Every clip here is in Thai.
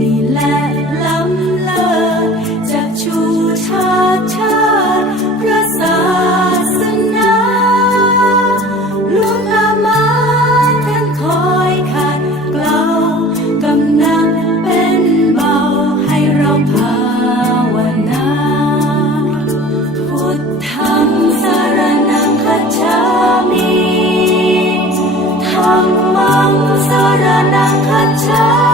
นี่แหละลำเลิจากชูชาชาพระศาสนาลุงมาท่านคอยขัเกลากำนังเป็นเบาใหเราภาวนา พุทธังสารนังคัจามิธรรมังสารนังคัจาม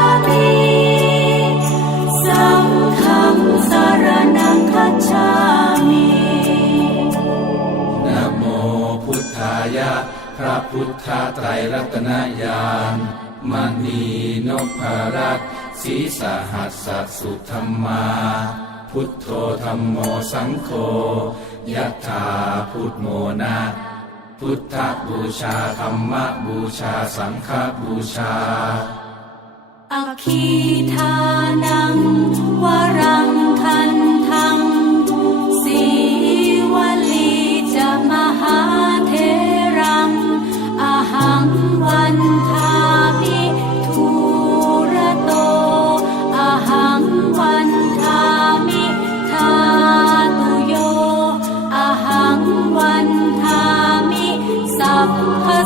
พระพุทธไตรรัตนญาณมณีนพรัตศีสหัสสสุธรรมา พุทโธธรรมโมสังโฆยะถาพุทโมนะพุทธบูชาธรรมบูชาสังฆบูชา อคีทานังวรัง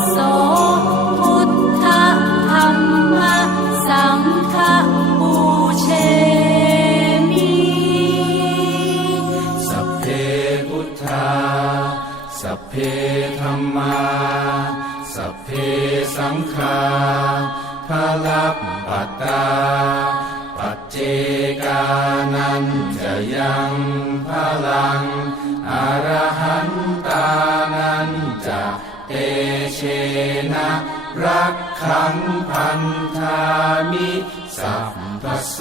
โสพุทธธรรมสังฆบูเชมิสัพเพพุทธา สัพเพธรรมาสัพเพสังฆาภาลับปัตตา ปัจเจกานันจะยังพลังอรหันตานันจะ เตเชนะรักขังพันธามิสัพพโส